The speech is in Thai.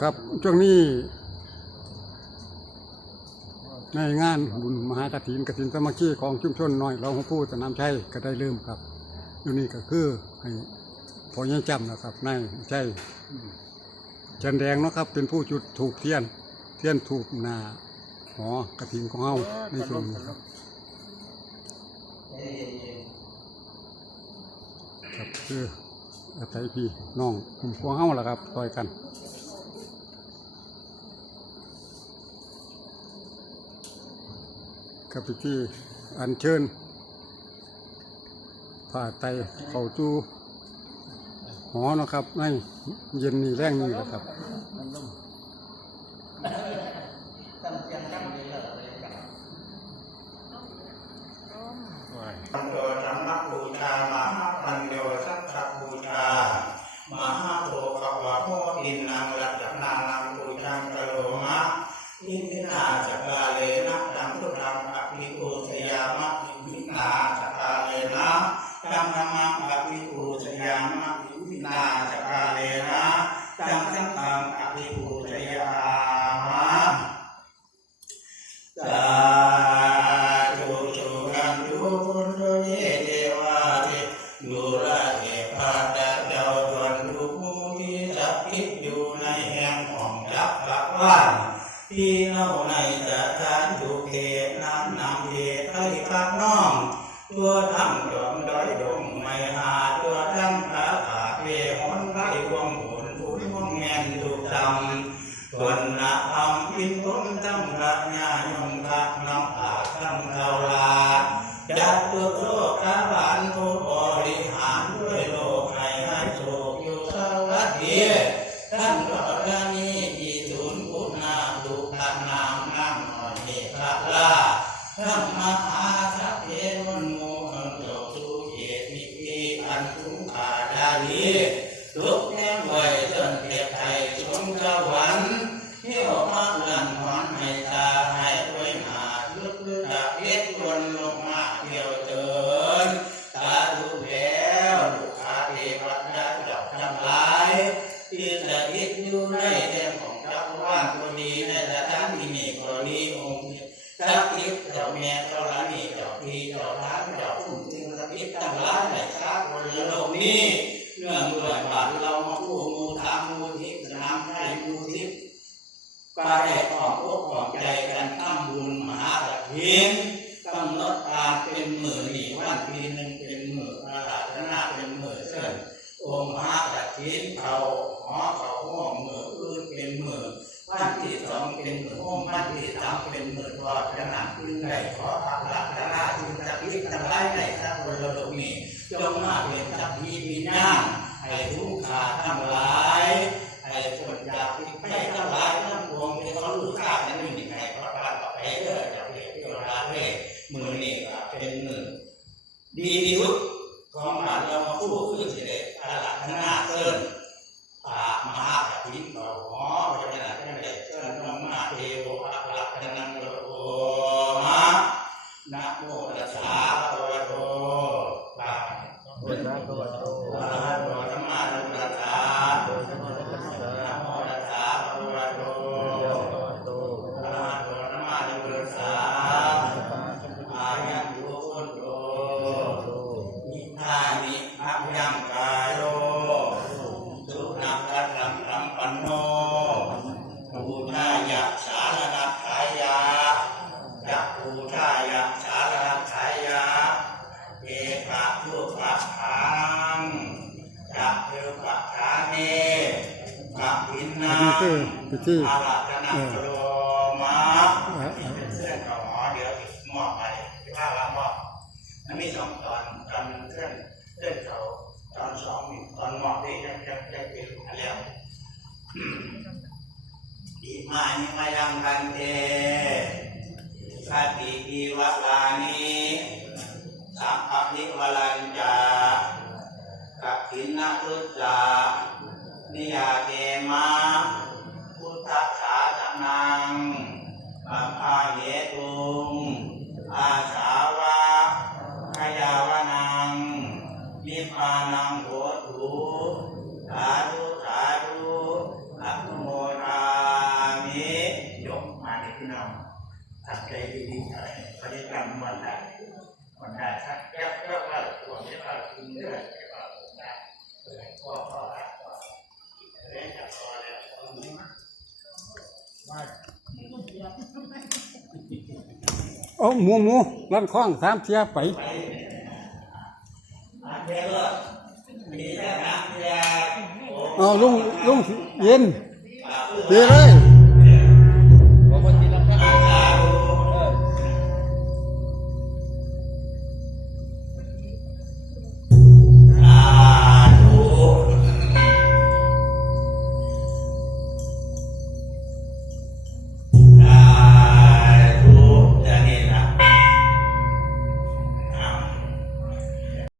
ครับช่วงนี้ ในงานบุญมหากฐินกฐินสมัคคีของชุมชนน้อยเราของผู้สนามชัยก็ได้เริ่มครับอยู่นี่ก็คือให้พอยังจำนะครับนายใช่จันแดงนะครับ เป็นผู้จุดถูกเทียน เทียนถูกหนาหอกระถินของเฮาในช่วงนี้ครับครับคืออาศัยพี่น้องกลุ่มพวกเฮาล่ะครับต่อยกัน กับพิธีอัญเชิญผ่าไตเขาจูหอเนาะครับในเย็นนี้แรงนี้แหละครับปัญโยธรร ว่าลที่เล่าในจะทานทุกเขตน้ำนำเหตุให้พักน้อง ตัวทั้งจอมด้อยดงไม่หาย ดาลีลุกแน่ไหวจนเก็บไทยชมสวรรค์เที่ยวมาเลื่อนหอนให้ตาให้ไว้หาลึกลึกตะเอ็ดจนลงมาเที่ยวเดินตาดูแล้วลูกค้าเทวดาดอกทั้งหลายที่จะอิดอยู่ในแดนของจักรวาลก็ดีในสถานที่นี้ก็ดีองค์สักอิดเจ้าแม่เจ้าลานนี่เจ้าพี่เจ้าทางเจ้าผู้จึงสักอิดทั้งหลายในชาติบนโลกนี้ มูทิพย์ได้ออกอกออกใจกันทำบุญมหาตะพินต้องลดการเป็นหมื่นหนีวันปีหนึ่งเป็นหมื่นอาราธนาเป็นหมื่นเชิญองค์มหากฐินเขาหอเขาห้องหมื่นอื่นเป็นหมื่นวันที่สองเป็นหมื่นห้องวันที่สามเป็นหมื่นวัดขนาดขึ้นได้ขออาราธนาจึงจะพิจารณาในสักวันโลกนี้จงมาเป็นสักทีมีน้ำให้ทุกขาทั้งหลาย ไอ้คนอยากติดไปทั้งหลายทั้งปวงที่เขารู้ค่านั้นไม่มีใครเขาบ้านต่อไปเด้อจากเหตุที่เราละเว้ยมือนี่ก็เป็นมือ มีที่สุดของหลานเรามาคู่ขึ้นสิเด็จอาลักษณะเกินป่ามหาปฏิบัติหอพระเจ้าท่านได้เชิญน้อง ปะพินนานี่คือพิธีอาราธนาโลมาเอ่อนี่เป็นเสื้อเก่าหอเดี๋ยวติดมอบไปที่ภาพละมอบมันมีสองตอนตอนเครื่องเครื่องเก่าตอนสองนี่ตอนมอบนี่ยังยังยังเป็นอันแล้วอิมานิมายังกันเต เอาหมูหมูรันคล้องสามเทียไปเอาลุงลุงเย็นเทเลย